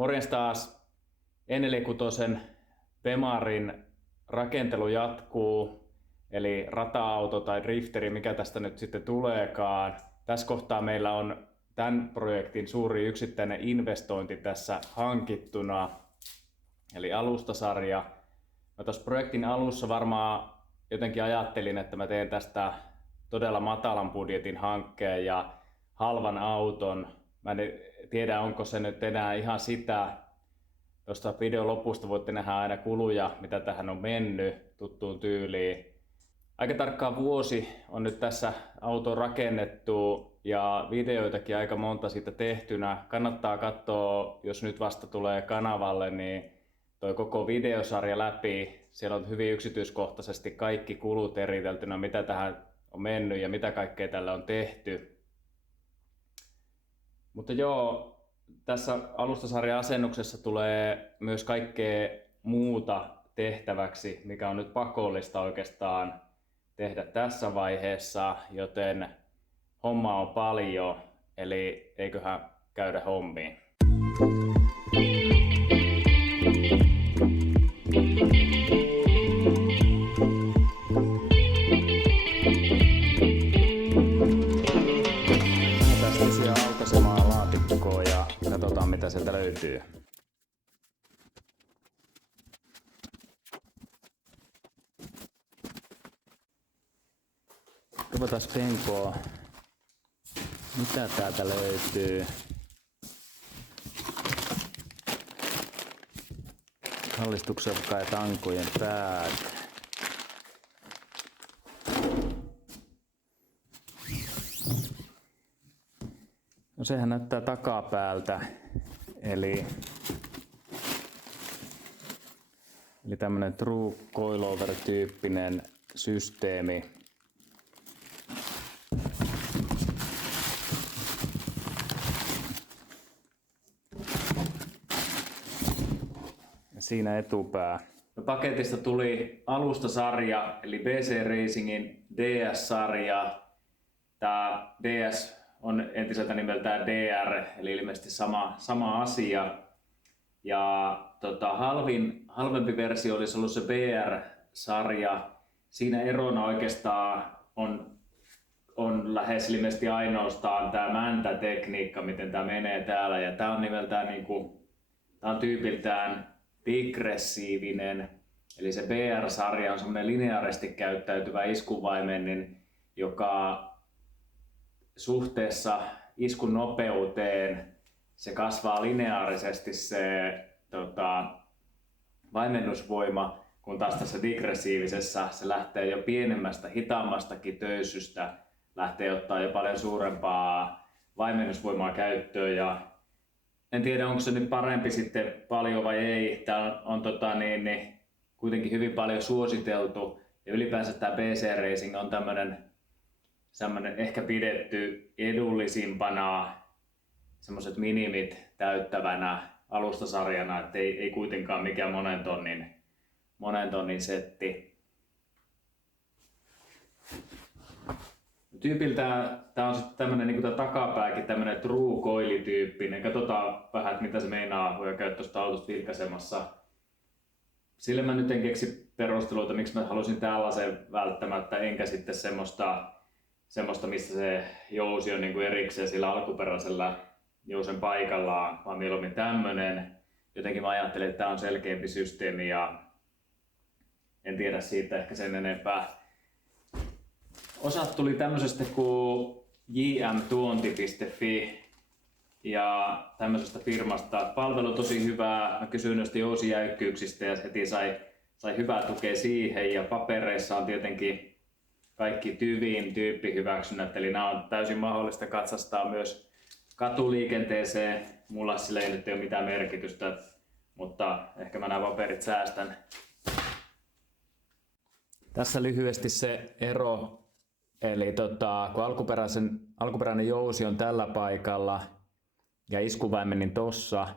Morjens taas. N46 Bemarin rakentelu jatkuu, eli rata-auto tai drifteri, mikä tästä nyt sitten tuleekaan. Tässä kohtaa meillä on tämän projektin suuri yksittäinen investointi tässä hankittuna, eli alustasarja. Mä tuossa projektin alussa varmaan jotenkin ajattelin, että mä teen tästä todella matalan budjetin hankkeen ja halvan auton. Mä en tiedä, onko se nyt enää ihan sitä. Tuosta videon lopusta voitte nähdä aina kuluja, mitä tähän on mennyt tuttuun tyyliin. Aika tarkkaan vuosi on nyt tässä auto rakennettu ja videoitakin aika monta siitä tehtynä. Kannattaa katsoa, jos nyt vasta tulee kanavalle, niin toi koko videosarja läpi. Siellä on hyvin yksityiskohtaisesti kaikki kulut eriteltynä, mitä tähän on mennyt ja mitä kaikkea tällä on tehty. Mutta joo, tässä alustasarjan asennuksessa tulee myös kaikkea muuta tehtäväksi, mikä on nyt pakollista oikeastaan tehdä tässä vaiheessa, joten homma on paljon, eli eiköhän käydä hommiin. Aukaisemaan laatikkoon ja katsotaan mitä sieltä löytyy. Ruvetaan penkoa. Mitä täältä löytyy? Kallistukselta ja tankojen päät. No sehän näyttää takapäältä, eli tämmönen true coilover-tyyppinen systeemi. Ja siinä etupää. No paketista tuli alustasarja, eli BC Racingin DS-sarja. Tää DS on entiseltä nimeltään DR, eli ilmeisesti sama asia. Ja halvempi versio olisi ollut se BR-sarja. Siinä erona oikeastaan on lähes ilmeisesti ainoastaan tämä mäntätekniikka, miten tämä menee täällä. Ja tämä on nimeltään tää on tyypiltään digressiivinen. Eli se BR-sarja on semmoinen lineaaristi käyttäytyvä iskuvaimen, joka suhteessa iskun nopeuteen se kasvaa lineaarisesti se vaimennusvoima, kun taas tässä digressiivisessä se lähtee jo pienemmästä, hitaammastakin töysystä, lähtee ottaa jo paljon suurempaa vaimennusvoimaa käyttöön. Ja en tiedä, onko se nyt parempi sitten paljon vai ei. Tää on kuitenkin hyvin paljon suositeltu ja ylipäänsä tämä BC Racing on semmoinen ehkä pidetty edullisimpana, semmoiset minimit täyttävänä alustasarjana, että ei kuitenkaan mikään monen tonnin setti. Tyypiltään tää on sitten tämmönen niinku tää takapääkin tämmönen true coil-tyyppinen. Katsotaan vähän, että mitä se meinaa. Voi käydä tuosta autosta vilkaisemassa. Sille mä nyt en keksi perusteluita, miksi mä halusin tällaisen välttämättä, enkä sitten semmoista missä se jousi on niinku erikseen sillä alkuperäisellä jousen paikallaan, vaan mieluummin tämmönen. Jotenkin mä ajattelin, että tää on selkeämpi systeemi ja en tiedä siitä ehkä sen enempää. Osat tuli tämmöisestä kuin jmtuonti.fi ja tämmöisestä firmasta. Palvelu tosi hyvää. Mä kysyin noista jousijäykkyyksistä ja heti sai hyvää tukea siihen ja papereissa on tietenkin kaikki TYVin tyyppihyväksynnät, eli nämä on täysin mahdollista katsastaa myös katuliikenteeseen. Mulla sillä ei nyt ole mitään merkitystä, mutta ehkä mä nämä paperit säästän. Tässä lyhyesti se ero, eli kun alkuperäinen jousi on tällä paikalla ja iskuvaimenin tossa,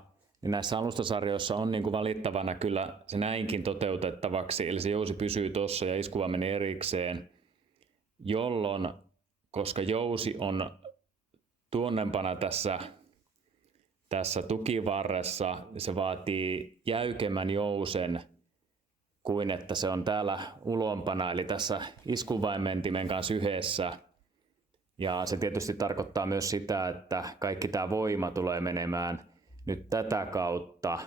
niin näissä alustasarjoissa on niinku valittavana kyllä se näinkin toteutettavaksi, eli se jousi pysyy tossa ja iskuvaimen erikseen. Jolloin, koska jousi on tuonnempana tässä tässä tukivarressa se vaatii jäykemmän jousen kuin että se on täällä ulompana, eli tässä iskunvaimentimen kanssa yhdessä. Ja se tietysti tarkoittaa myös sitä, että kaikki tämä voima tulee menemään nyt tätä kautta,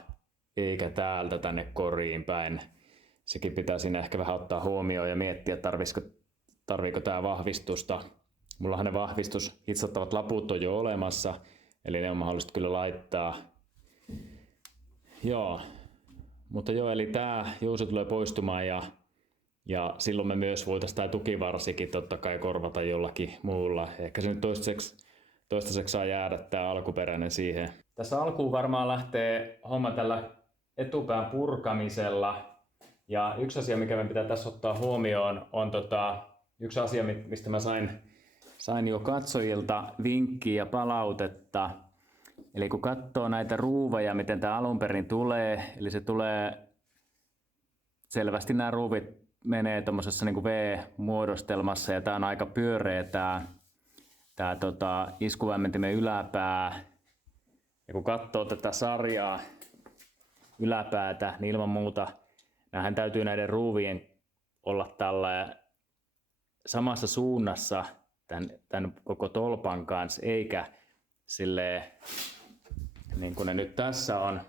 eikä täältä tänne koriin päin. Sekin pitää siinä ehkä vähän ottaa huomioon ja miettiä, tarviiko tämä vahvistusta. Mullahan ne hitsattavat laput on jo olemassa, eli ne on mahdollista kyllä laittaa. Joo, mutta joo, eli tämä jousi tulee poistumaan ja silloin me myös voitaisiin tämä tukivarsikin totta kai korvata jollakin muulla. Ehkä se nyt toistaiseksi saa jäädä tämä alkuperäinen siihen. Tässä alkuun varmaan lähtee homma tällä etupään purkamisella. Ja yksi asia, mikä me pitää tässä ottaa huomioon, on yksi asia, mistä mä sain jo katsojilta vinkkiä ja palautetta. Eli kun katsoo näitä ruuveja, miten tämä alun perin tulee, eli se tulee selvästi, nämä ruuvit menee tuommoisessa niin kuin V-muodostelmassa ja tämä on aika pyöreä tämä iskuvaimentimen yläpää. Ja kun katsoo tätä sarjaa yläpäätä, niin ilman muuta näähän täytyy näiden ruuvien olla tällä samassa suunnassa tämän koko tolpan kanssa, eikä silleen niin kuin ne nyt tässä on.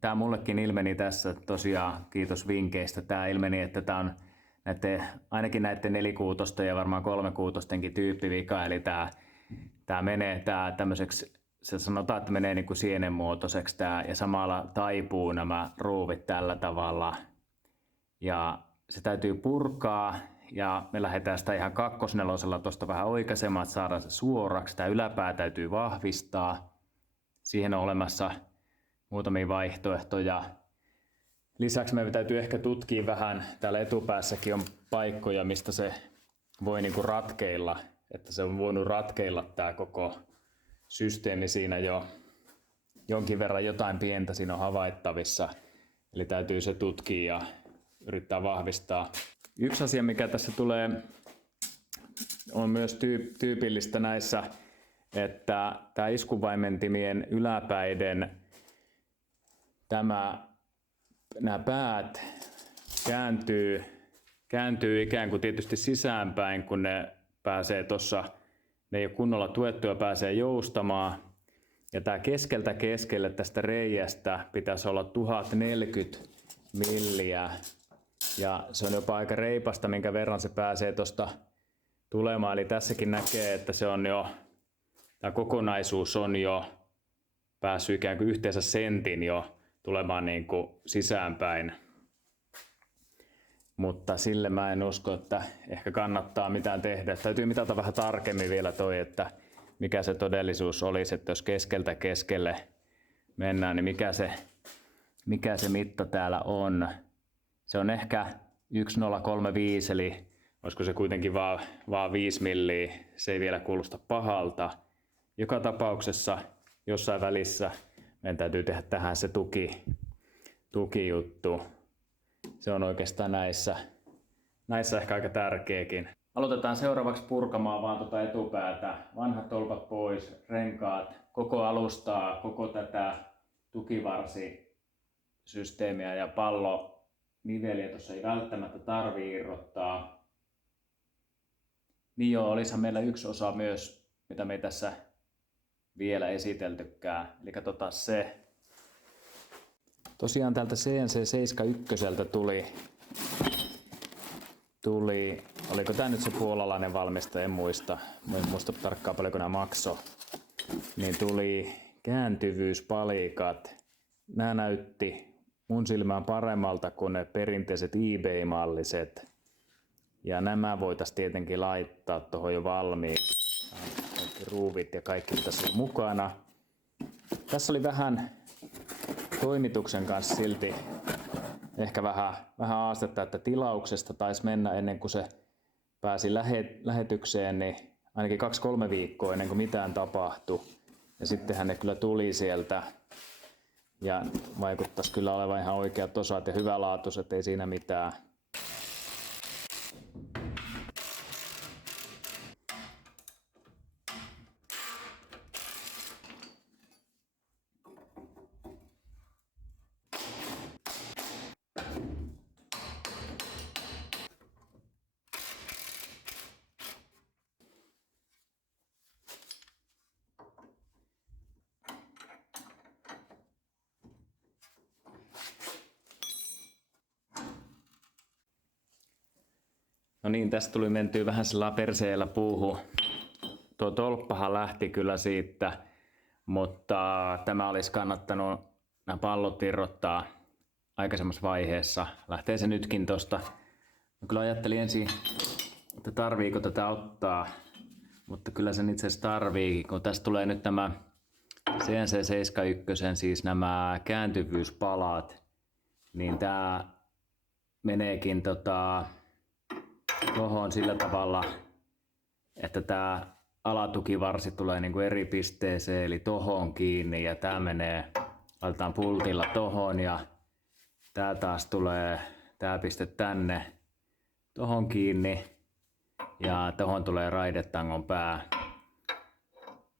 Tämä mullekin ilmeni tässä tosiaan, kiitos vinkkeistä. Tämä ilmeni, että tämä on ainakin näiden 4-kuutosten ja varmaan 3-kuutostenkin tyyppivika, eli tämä menee tämmöiseksi, se sanotaan, että menee niin kuin sienenmuotoiseksi ja samalla taipuu nämä ruuvit tällä tavalla. Ja se täytyy purkaa ja me lähdetään sitä ihan 2/4 tuosta vähän oikaisemaan, että saadaan se suoraksi. Tämä yläpää täytyy vahvistaa. Siihen on olemassa muutamia vaihtoehtoja. Lisäksi meidän täytyy ehkä tutkia vähän, täällä etupäässäkin on paikkoja, mistä se voi niinku ratkeilla. Että se on voinut ratkeilla tämä koko systeemi siinä jo jonkin verran, jotain pientä siinä on havaittavissa. Eli täytyy se tutkia ja yrittää vahvistaa. Yksi asia, mikä tässä tulee, on myös tyypillistä näissä, että tämä iskuvaimentimien yläpäiden nämä päät kääntyy ikään kuin tietysti sisäänpäin, kun ne pääsee tuossa, ne ei ole kunnolla tuettua, pääsee joustamaan. Ja tämä keskeltä keskelle tästä reiästä pitäisi olla 1040 milliä. Ja se on jopa aika reipasta, minkä verran se pääsee tuosta tulemaan. Eli tässäkin näkee, että se on jo, tämä kokonaisuus on jo päässyt ikään kuin yhteensä sentin jo tulemaan niin kuin sisäänpäin. Mutta sille mä en usko, että ehkä kannattaa mitään tehdä. Täytyy mitata vähän tarkemmin vielä että mikä se todellisuus olisi, että jos keskeltä keskelle mennään, niin mikä se mitta täällä on. Se on ehkä 1035, eli olisiko se kuitenkin vaan 5 milliä. Se ei vielä kuulosta pahalta. Joka tapauksessa jossain välissä meidän täytyy tehdä tähän se tukijuttu. Se on oikeastaan näissä ehkä aika tärkeäkin. Aloitetaan seuraavaksi purkamaan vaan etupäätä. Vanhat tolpat pois, renkaat, koko alustaa, koko tätä tukivarsisysteemiä ja palloniveliä tuossa ei välttämättä tarvitse irrottaa. Niin joo, olisihan meillä yksi osa myös, mitä me ei tässä vielä esiteltykään. Eli katsotaan se. Tosiaan täältä CNC71 tuli, oliko tämä nyt se puolalainen valmistaja, en muista tarkkaan paljonko nämä maksoi, niin tuli kääntyvyyspalikat. Nämä näytti mun silmään paremmalta kuin ne perinteiset eBay-malliset. Ja nämä voitaisiin tietenkin laittaa tuohon jo valmiiksi. Kaikki ruuvit ja kaikki tässä on mukana. Tässä oli vähän toimituksen kanssa silti ehkä vähän haastetta, että tilauksesta taisi mennä ennen kuin se pääsi lähetykseen, niin ainakin 2-3 viikkoa ennen kuin mitään tapahtui. Ja sittenhän ne kyllä tuli sieltä ja vaikuttaisi kyllä olevan ihan oikeat osat ja hyvälaatuiset, ei siinä mitään. No niin, tästä tuli mentyä vähän sillä perseellä puuhun. Tuo tolppahan lähti kyllä siitä, mutta tämä olisi kannattanut nämä pallot irrottaa aikaisemmassa vaiheessa. Lähtee se nytkin tosta. Mä kyllä ajattelin ensin, että tarviiko tätä ottaa, mutta kyllä sen itse asiassa tarvii, kun tästä tulee nyt tämä CNC71, siis nämä kääntyvyyspalat, niin tää meneekin tohon sillä tavalla, että tää alatukivarsi tulee niinku eri pisteeseen, eli tohon kiinni, ja tää menee, laitetaan pultilla tohon, ja tää taas tulee, tää piste tänne tohon kiinni, ja tohon tulee raidetangon pää.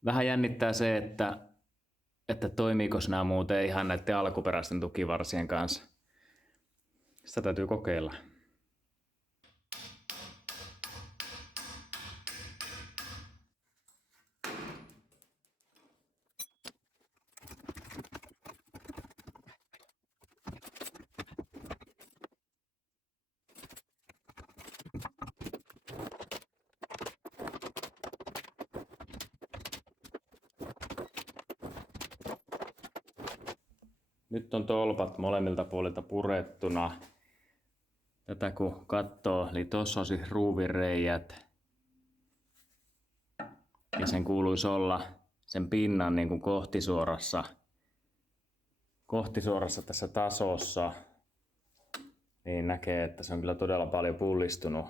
Vähän jännittää se, että toimiiko nämä muuten ihan näiden alkuperäisten tukivarsien kanssa. Sitä täytyy kokeilla. Nyt on tolpat molemmilta puolilta purettuna. Tätä kun katsoo, eli tuossa on siis ruuvireijät. Ja sen kuuluisi olla sen pinnan niin kuin kohtisuorassa tässä tasossa. Niin näkee, että se on kyllä todella paljon pullistunut.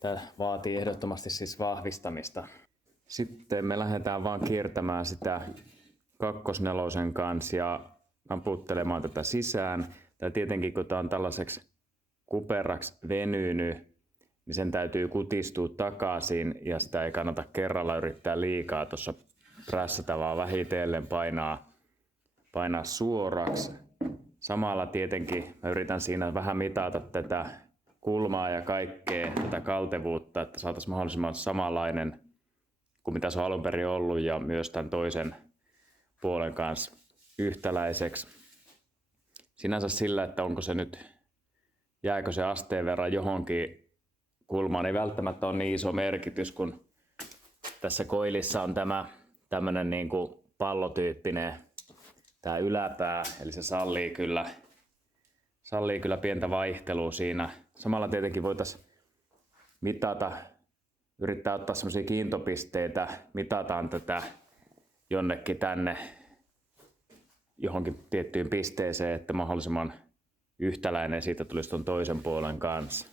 Tämä vaatii ehdottomasti siis vahvistamista. Sitten me lähdetään vaan kiertämään sitä kakkosnelosen kanssa ja naputtelemaan tätä sisään. Tää tietenkin kun tää on tällaiseksi kuperaksi venynyt, niin sen täytyy kutistua takaisin ja sitä ei kannata kerralla yrittää liikaa tuossa prässätä, vaan vähitellen painaa suoraksi. Samalla tietenkin mä yritän siinä vähän mitata tätä kulmaa ja kaikkea tätä kaltevuutta, että saataisiin mahdollisimman samanlainen kuin mitä se on alun perin ollut ja myös tämän toisen puolen kanssa yhtäläiseksi. Sinänsä sillä, että onko se nyt, jääkö se asteen verran johonkin kulmaan, ei välttämättä ole niin iso merkitys, kun tässä koilissa on tämä tämmönen niin kuin pallotyyppinen tämä yläpää, eli se sallii kyllä pientä vaihtelua siinä. Samalla tietenkin voitaisiin mitata, yrittää ottaa semmoisia kiintopisteitä, mitataan tätä jonnekin tänne johonkin tiettyyn pisteeseen, että mahdollisimman yhtäläinen siitä tulisi tuon toisen puolen kanssa.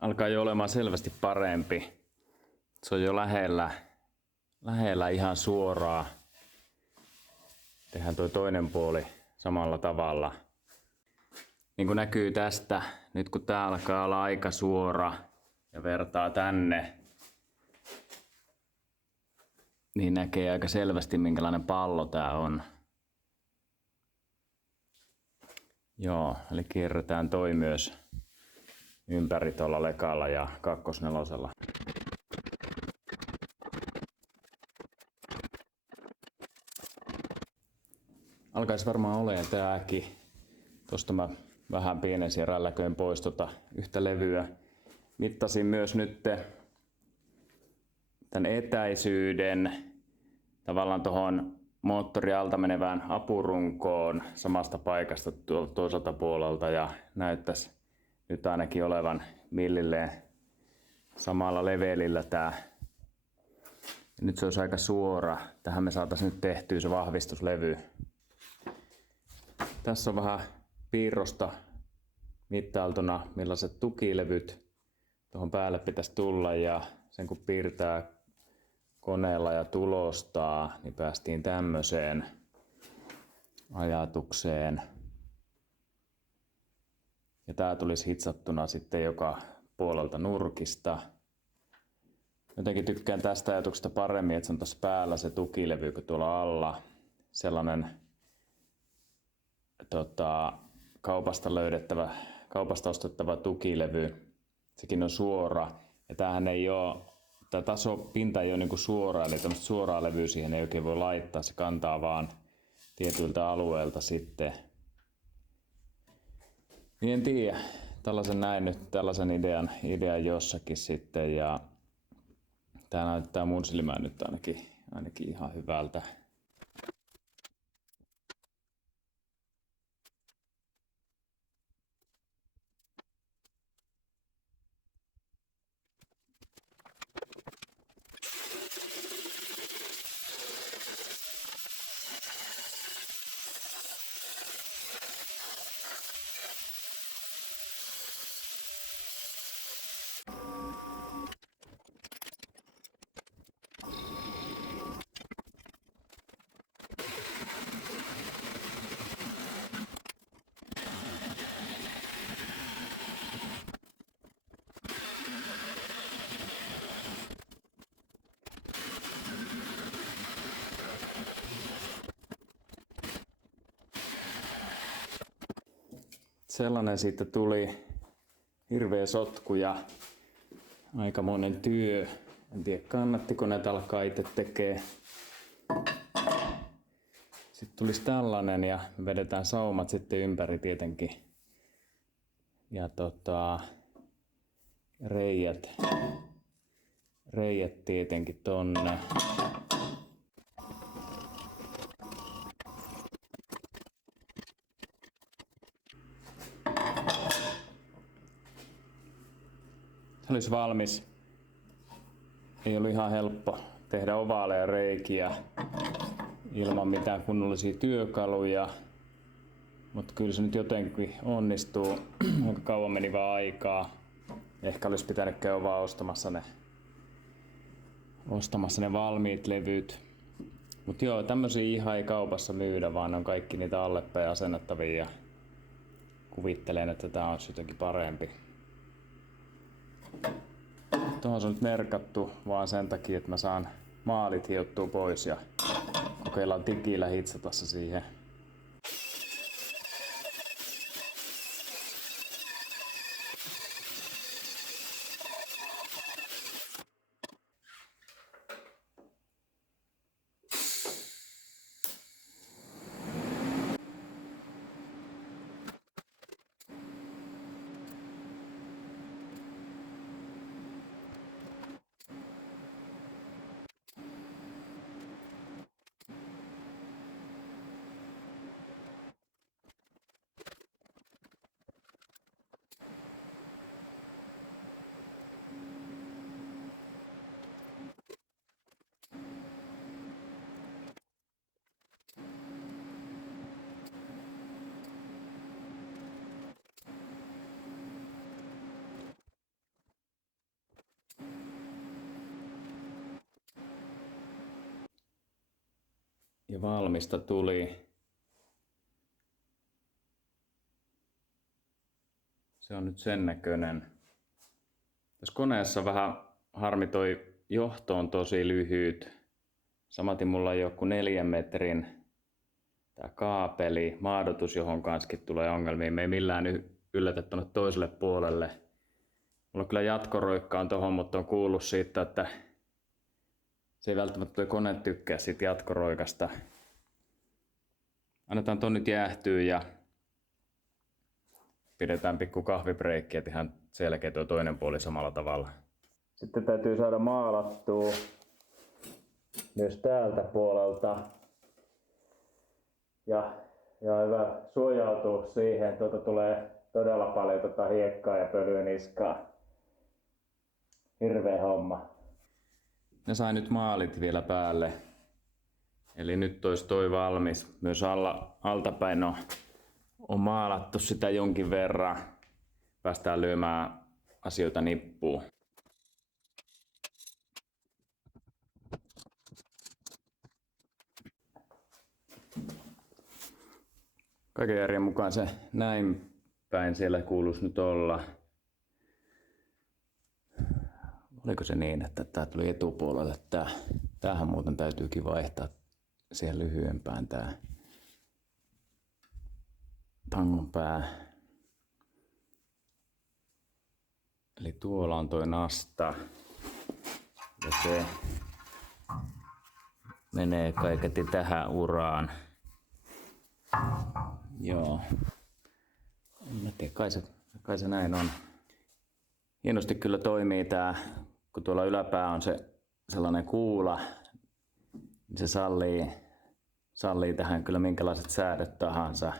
Alkaa jo olemaan selvästi parempi. Se on jo lähellä ihan suoraa. Tehdään tuo toinen puoli samalla tavalla. Niin kuin näkyy tästä, nyt kun tää alkaa olla aika suora ja vertaa tänne, niin näkee aika selvästi minkälainen pallo tää on. Joo, eli kierretään toi myös ympäri tuolla lekalla ja kakkosnelosella. Alkaisi varmaan olemaan tääkin. Tosta mä vähän pienensin ja rälläköin pois yhtä levyä. Mittasin myös nyt tän etäisyyden tavallaan tuohon moottori alta menevään apurunkoon samasta paikasta toiselta puolelta ja näyttäisi nyt ainakin olevan millilleen samalla levelillä tää. Ja nyt se olisi aika suora. Tähän me saataisiin nyt tehtyä se vahvistuslevy. Tässä on vähän piirrosta mittailtuna, millaiset tukilevyt tuohon päälle pitäisi tulla ja sen kun piirtää koneella ja tulostaa, niin päästiin tämmöiseen ajatukseen. Ja tää tulisi hitsattuna sitten joka puolelta nurkista. Jotenkin tykkään tästä ajatuksesta paremmin, että se on tässä päällä se tukilevy kuin tuolla alla. Sellainen kaupasta ostettava tukilevy. Sekin on suora. Ja tämähän ei ole, tämä tasopinta ei ole niinku suora, eli tämmöistä suoraa levyä siihen ei oikein voi laittaa. Se kantaa vaan tietyiltä alueelta sitten. Niin en tiedä. Tällaisen näin nyt, tällaisen idean jossakin sitten. Ja tää näyttää mun silmään nyt ainakin ihan hyvältä. Sellainen siitä tuli, hirveä sotku ja aikamoinen työ. En tiedä kannattiko näitä alkaa itse tekee. Sitten tulisi tällainen ja vedetään saumat sitten ympäri tietenkin. Ja reijät tietenkin tonne. Se olisi valmis. Ei ollut ihan helppo tehdä ovaaleja reikiä ilman mitään kunnollisia työkaluja. Mutta kyllä se nyt jotenkin onnistuu. Aika kauan meni vaan aikaa. Ehkä olisi pitänyt käydä vaan ostamassa ne valmiit levyt. Mutta joo, tämmösiä ihan ei kaupassa myydä, vaan on kaikki niitä allepäin asennettavia. Ja kuvittelen, että tää on jotenkin parempi. Tuohon se on nyt merkattu vaan sen takia, että mä saan maalit hiottua pois ja kokeillaan tikillä hitsata se siihen. Ja valmista tuli. Se on nyt sen näköinen. Tässä koneessa vähän harmi toi johto on tosi lyhyt. Samaten mulla on joku 4 metrin tää kaapeli, maadotus, johon kanskin tulee ongelmia. Me ei millään yllätä tuonne toiselle puolelle. Mulla kyllä jatkoroikka on tohon, mutta on kuullut siitä, että se ei välttämättä tuo kone tykkää siitä jatkoroikasta. Annetaan ton nyt jäähtyä ja pidetään pikku kahvibreikki, että ihan selkeä tuo toinen puoli samalla tavalla. Sitten täytyy saada maalattua myös täältä puolelta. Ja hyvä suojautua siihen. Tuota tulee todella paljon hiekkaa ja pölyä niskaa. Hirveä homma. Ne sai nyt maalit vielä päälle. Eli nyt olisi toi valmis. Myös altapäin on maalattu sitä jonkin verran. Päästään lyömään asioita nippuun. Kaiken järjen mukaan se näin päin siellä kuuluisi nyt olla. Oliko se niin, että tää tuli etupuolelle? Tämähän muuten täytyykin vaihtaa siihen lyhyempään tää tangon pää. Eli tuolla on toi nasta. Ja se menee kaiketi tähän uraan. Joo. En tiedä, kai se näin on. Hienosti kyllä toimii tää, kun tuolla yläpää on se sellainen kuula, niin se sallii tähän kyllä minkälaiset säädöt tahansa.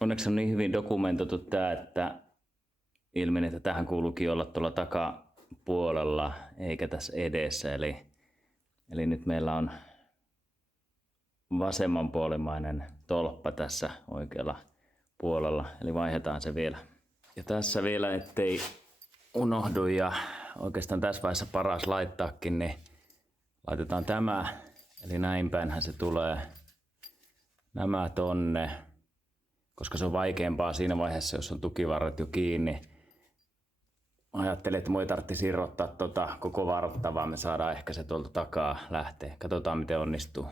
Onneksi on niin hyvin dokumentoitu tää, että ilmeni, että tähän kuuluukin olla tuolla takapuolella eikä tässä edessä. Eli nyt meillä on vasemmanpuolimainen tolppa tässä oikealla puolella, eli vaihdetaan se vielä. Ja tässä vielä, ettei unohdu ja oikeastaan tässä vaiheessa paras laittaakin, niin laitetaan tämä, eli näin päinhän se tulee, nämä tonne, koska se on vaikeampaa siinä vaiheessa, jos on tukivarret jo kiinni. Ajattelin, että minun ei tarvitse irrottaa koko vartta, vaan me saadaan ehkä se tuolta takaa lähteä. Katsotaan miten onnistuu.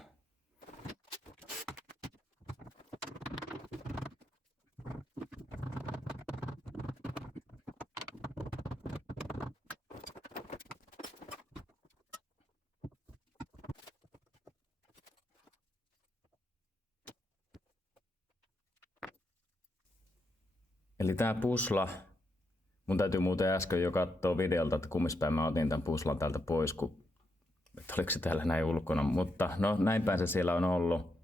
Eli tää pusla, mun täytyy muuten äsken jo katsoa videolta, että kummispäin mä otin tämän puslan täältä pois, että oliko se täällä näin ulkona, mutta no näin päin se siellä on ollut.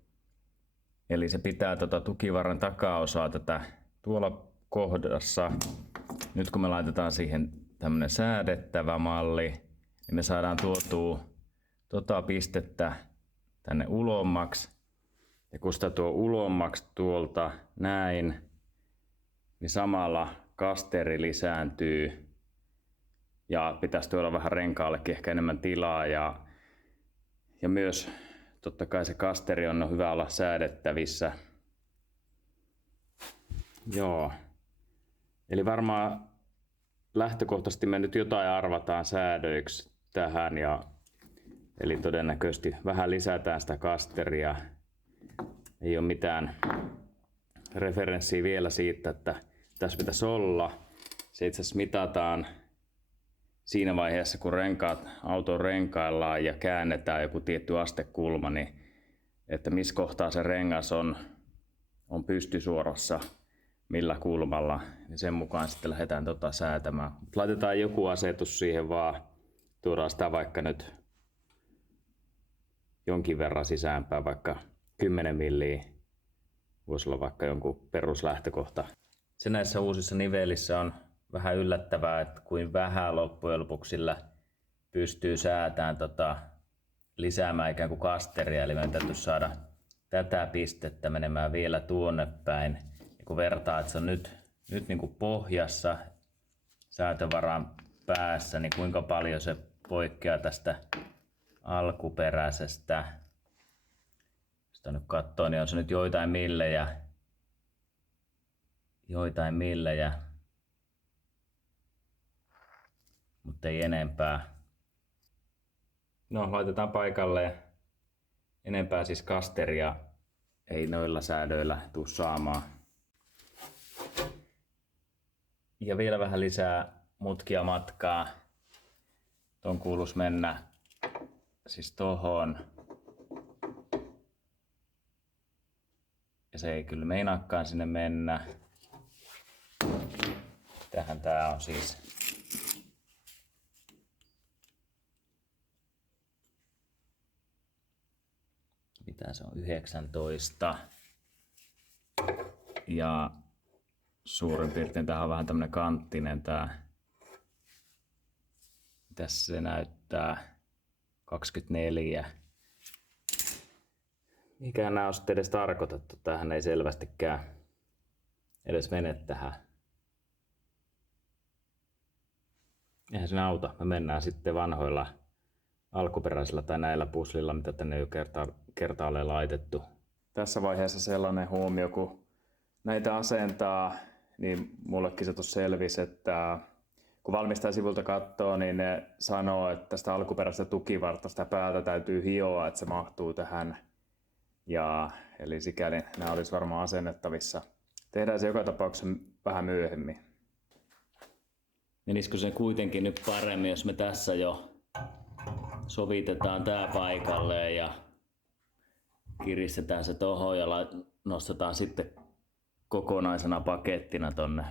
Eli se pitää tukivarren takaosaa tätä tuolla kohdassa. Nyt kun me laitetaan siihen tämmönen säädettävä malli, niin me saadaan tuotua pistettä tänne ulommaksi. Ja kun sitä tuo ulommaksi tuolta näin, niin samalla kasteri lisääntyy ja pitäisi tuoda vähän renkaallekin ehkä enemmän tilaa ja myös totta kai se kasteri on hyvä olla säädettävissä. Joo. Eli varmaan lähtökohtaisesti me nyt jotain arvataan säädöiksi tähän eli todennäköisesti vähän lisätään sitä kasteria. Ei ole mitään referenssiä vielä siitä, että tässä pitäisi olla. Se itse asiassa mitataan siinä vaiheessa, kun auton renkaillaan ja käännetään joku tietty astekulma, niin että missä kohtaa se rengas on pystysuorassa, millä kulmalla, niin sen mukaan sitten lähdetään säätämään. Laitetaan joku asetus siihen vaan, tuodaan sitä vaikka nyt jonkin verran sisäänpäin, vaikka 10 milliä. Voisi olla vaikka jonkun peruslähtökohta. Se näissä uusissa nivelissä on vähän yllättävää, että kuin vähän loppujen lopuksi sillä pystyy säätämään lisäämään ikään kuin kasteria. Eli meidän täytyy saada tätä pistettä menemään vielä tuonne päin. Ja kun vertaa, että se on nyt niin kuin pohjassa säätövaran päässä, niin kuinka paljon se poikkeaa tästä alkuperäisestä. Sitä nyt katsoo, niin on se nyt joitain millejä, mutta ei enempää. No, laitetaan paikalle enempää siis kasteria, ei noilla säädöillä tuu saamaan. Ja vielä vähän lisää mutkia matkaa. Ton kuuluisi mennä siis tohon. Ja se ei kyllä meinaakaan sinne mennä. Tähän tää on siis. Mitä se on? 19. Ja suurin piirtein tähän on vähän tämmönen kanttinen tää. Mitäs se näyttää? 24. Mikä nämä on sitten edes tarkoitettu? Tähän ei selvästikään edes mene tähän. Eihän se auta. Me mennään sitten vanhoilla alkuperäisellä tai näillä puslilla, mitä tänne jo kertaalleen laitettu. Tässä vaiheessa sellainen huomio, kun näitä asentaa, niin mullekin se tuossa selvisi, että kun valmistaja sivulta katsoo, niin ne sanoo, että tästä alkuperäisestä tukivartasta päätä täytyy hioa, että se mahtuu tähän. Eli sikäli nämä olisi varmaan asennettavissa. Tehdään se joka tapauksessa vähän myöhemmin. Menisikö se kuitenkin nyt paremmin, jos me tässä jo sovitetaan tää paikalleen ja kiristetään se tohon ja nostetaan sitten kokonaisena pakettina tonne.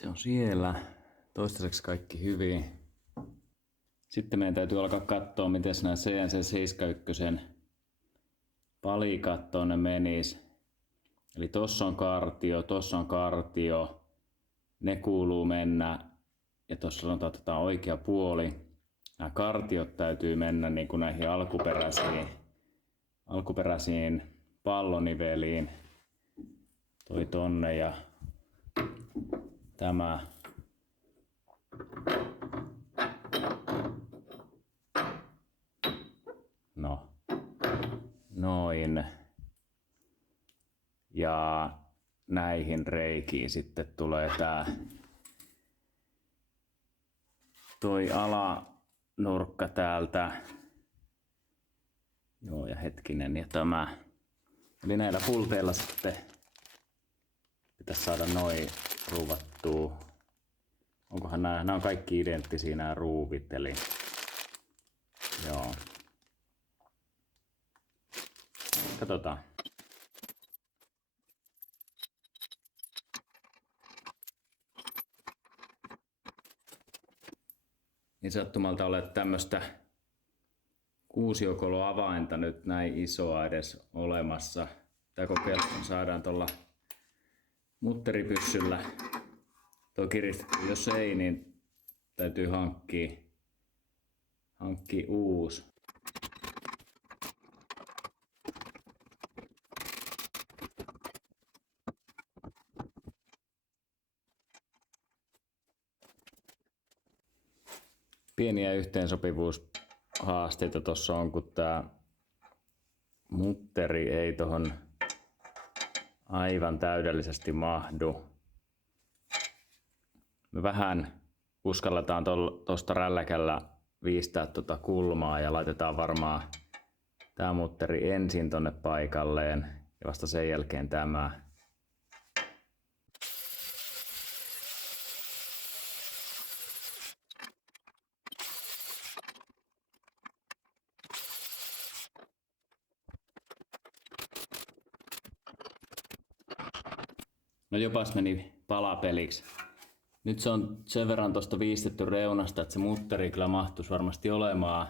Se on siellä. Toistaiseksi kaikki hyvin. Sitten meidän täytyy alkaa katsoa, miten nämä CNC71 palikat tonne menis. Eli tossa on kartio. Ne kuuluu mennä. Ja tossa sanotaan, että tämä on oikea puoli. Nämä kartiot täytyy mennä niin kuin näihin alkuperäisiin palloniveliin. Toi tonne ja tämä. No, noin. Ja näihin reikiin sitten tulee toi alanurkka täältä. Joo, ja hetkinen, ja tämä. Eli näillä pulteilla sitten pitäisi saada noin ruuvattua. Onkohan nämä on kaikki identtisiä nämä ruuvit, eli joo. Katsotaan. Niin sattumalta olet tämmöstä kuusiokoloavainta nyt näin isoa edes olemassa. Tää kokeilla saadaan tuolla mutteripyssyllä tuo kiristetty. Jos ei, niin täytyy hankkia uusi. Pieniä yhteensopivuushaasteita tuossa on, kun tää mutteri ei tohon aivan täydellisesti mahdu. Me vähän uskalletaan tuosta rälläkällä viistää tuota kulmaa ja laitetaan varmaan tää mutteri ensin tonne paikalleen ja vasta sen jälkeen tämä. No jopas meni palapeliksi. Nyt se on sen verran tosta viistetty reunasta, että se mutteri kyllä mahtuisi varmasti olemaan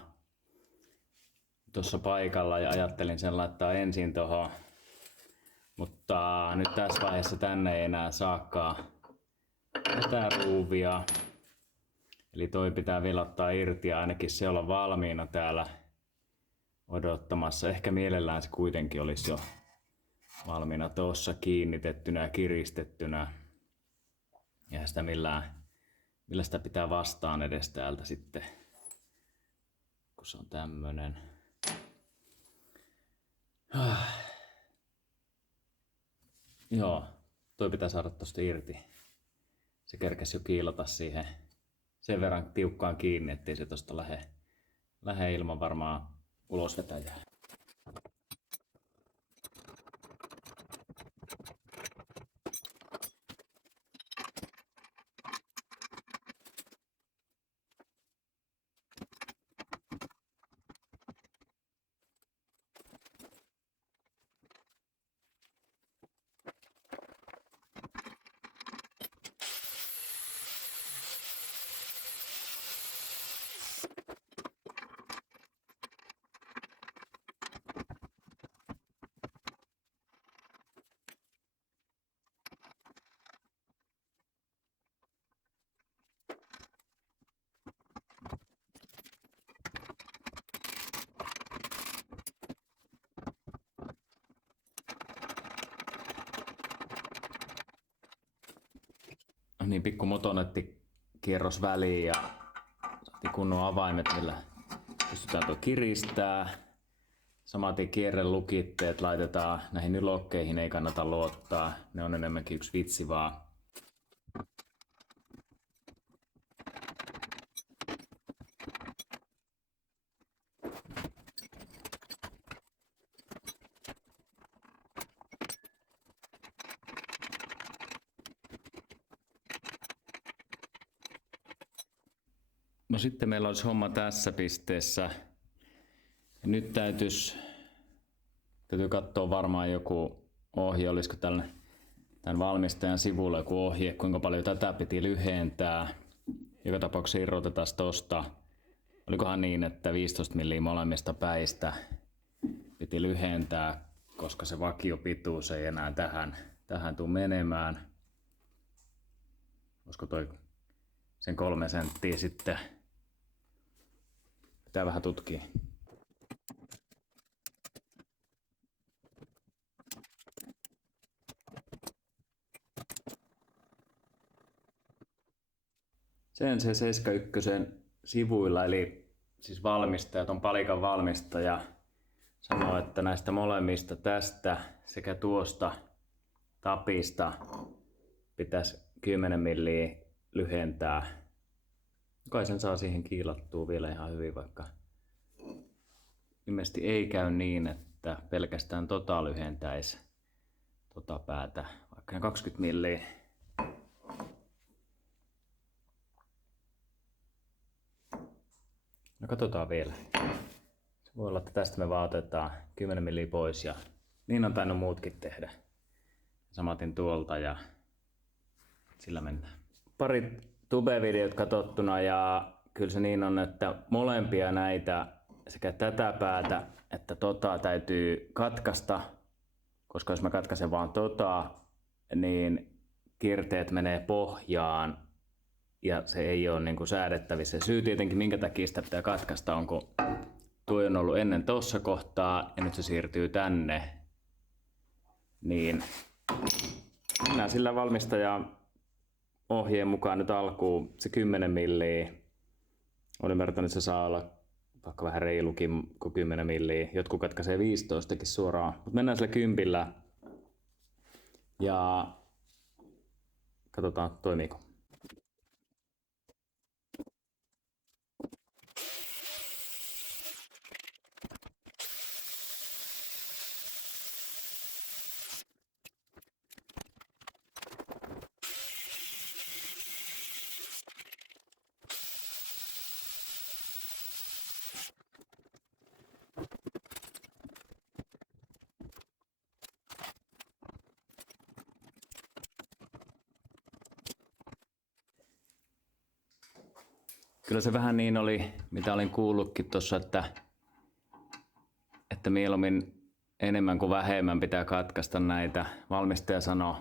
tuossa paikalla ja ajattelin sen laittaa ensin tohon. Mutta nyt tässä vaiheessa tänne ei enää saakaan tätä ruuvia. Eli toi pitää vielä ottaa irti ja ainakin se olla valmiina täällä odottamassa. Ehkä mielellään se kuitenkin olisi jo valmiina tuossa kiinnitettynä ja kiristettynä. Ja sitä millä sitä pitää vastaan edes täältä sitten, kun se on tämmönen. Joo, toi pitää saada tosta irti. Se kerkesi jo kiilata siihen sen verran tiukkaan kiinni, ettei se tosta lähe ilman varmaan ulosvetäjää. niin pikku motonettikierros väliin ja saatiin kunnon avaimet, millä pystytään tuo kiristää. Samaten kierrelukitteet laitetaan näihin ylokkeihin, ei kannata luottaa. Ne on enemmänkin yksi vitsi vaan. No sitten meillä olisi homma tässä pisteessä. Ja nyt täytyy katsoa varmaan joku ohje, olisiko tämän valmistajan sivulla joku ohje, kuinka paljon tätä piti lyhentää. Joka tapauksessa irrotetaan tosta. Olikohan niin, että 15 mm molemmista päistä piti lyhentää, koska se vakiopituus ei enää tähän tule menemään. Olisiko toi sen 3 senttiä sitten? Pitää vähän tutkia. CNC71 sivuilla, eli siis valmistajat on palikan valmistaja, sanoo, että näistä molemmista tästä sekä tuosta tapista pitäisi 10 milliä lyhentää. Kai sen saa siihen kiilattua vielä ihan hyvin, vaikka ilmeisesti ei käy niin, että pelkästään lyhentäisi päätä, vaikka 20 milliä. No katsotaan vielä. Se voi olla, että tästä me vaan otetaan 10 milliä pois ja niin on tainnut muutkin tehdä. Samaten tuolta ja sillä mennään. Pari tube-videot katsottuna ja kyllä se niin on, että molempia näitä sekä tätä päätä että täytyy katkaista, koska jos mä katkaisen vaan niin kierteet menee pohjaan ja se ei ole niin kuin säädettävissä. Syy tietenkin minkä takia sitä pitää katkaista on, kun tuo on ollut ennen tossa kohtaa ja nyt se siirtyy tänne, niin mennään sillä valmistajan ohjeen mukaan nyt alkuun se 10 milliä. Olen ymmärtänyt, että se saa olla vaikka vähän reilukin kuin 10 milliä. Jotkut katkaisee 15kin suoraan, mutta mennään sillä 10 ja katsotaan toimiiko. Kyllä se vähän niin oli, mitä olin kuullutkin tuossa, että mieluummin enemmän kuin vähemmän pitää katkaista näitä. Valmistaja sanoi,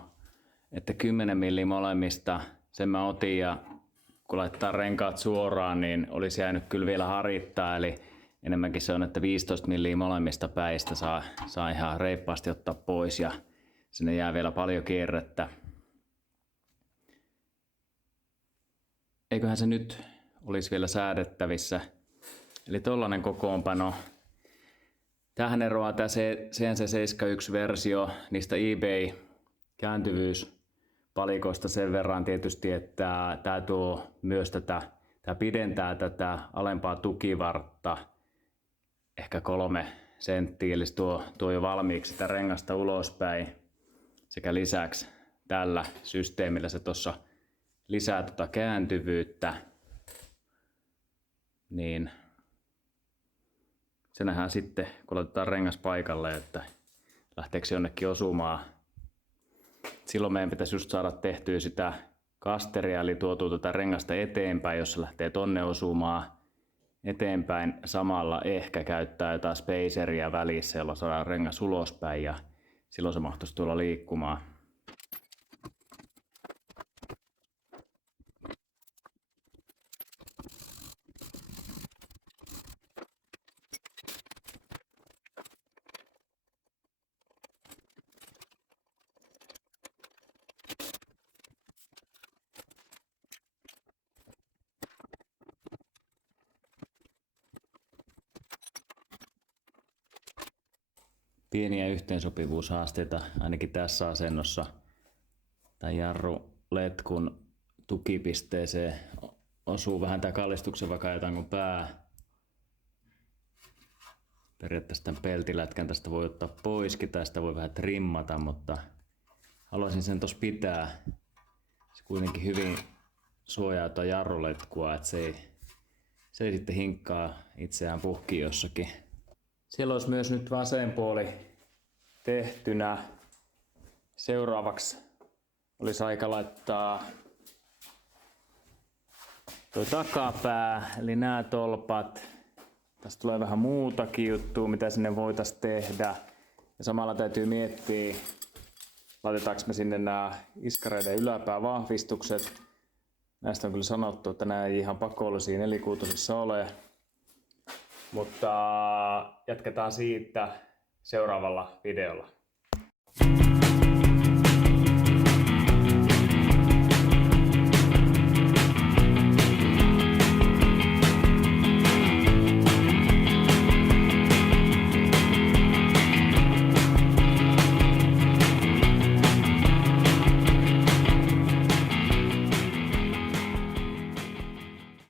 että 10 milliä molemmista, sen mä otin ja kun laittaa renkaat suoraan, niin olisi jäänyt kyllä vielä harittaa. Eli enemmänkin se on, että 15 milliä molemmista päistä saa ihan reippaasti ottaa pois ja sinne jää vielä paljon kierrettä. Eiköhän se nyt olisi vielä säädettävissä. Eli tollanen kokoonpano. Tähän eroaa tämä CNC71-versio niistä eBay-kääntyvyyspalikoista sen verran tietysti, että tämä tuo myös tämä pidentää tätä alempaa tukivartta ehkä 3 senttiä, eli tuo jo valmiiksi sitä rengasta ulospäin. Sekä lisäksi tällä systeemillä se tuossa lisää kääntyvyyttä. Niin se nähdään sitten, kun laitetaan rengas paikalle, että lähteekö se jonnekin osumaan. Silloin meidän pitäisi just saada tehtyä sitä kasteria, eli tuotua tätä rengasta eteenpäin, jos se lähtee tonne osumaan eteenpäin. Samalla ehkä käyttää jotain spaceria välissä, jolla saadaan rengas ulospäin ja silloin se mahtuisi tulla liikkumaan. pieniä yhteensopivuushaasteita ainakin tässä asennossa. Tämän jarruletkun tukipisteeseen osuu vähän tää kallistuksen vakajatangon pää. Periaatteessa tämän peltilätkän tästä voi ottaa poiskin tai sitä voi vähän trimmata, mutta haluaisin sen tossa pitää. Se kuitenkin hyvin suojaa tuota jarruletkua, että se ei sitten hinkkaa itseään puhkiin jossakin. Siellä olisi myös nyt vasen puoli tehtynä. Seuraavaksi olisi aika laittaa tuo takapää, eli nämä tolpat. Tästä tulee vähän muutakin juttua, mitä sinne voitaisiin tehdä. Ja samalla täytyy miettiä, laitetaanko me sinne nämä iskareiden yläpäävahvistukset. Näistä on kyllä sanottu, että nämä ei ihan pakollisia nelikuutosissa ole. Mutta jatketaan siitä seuraavalla videolla.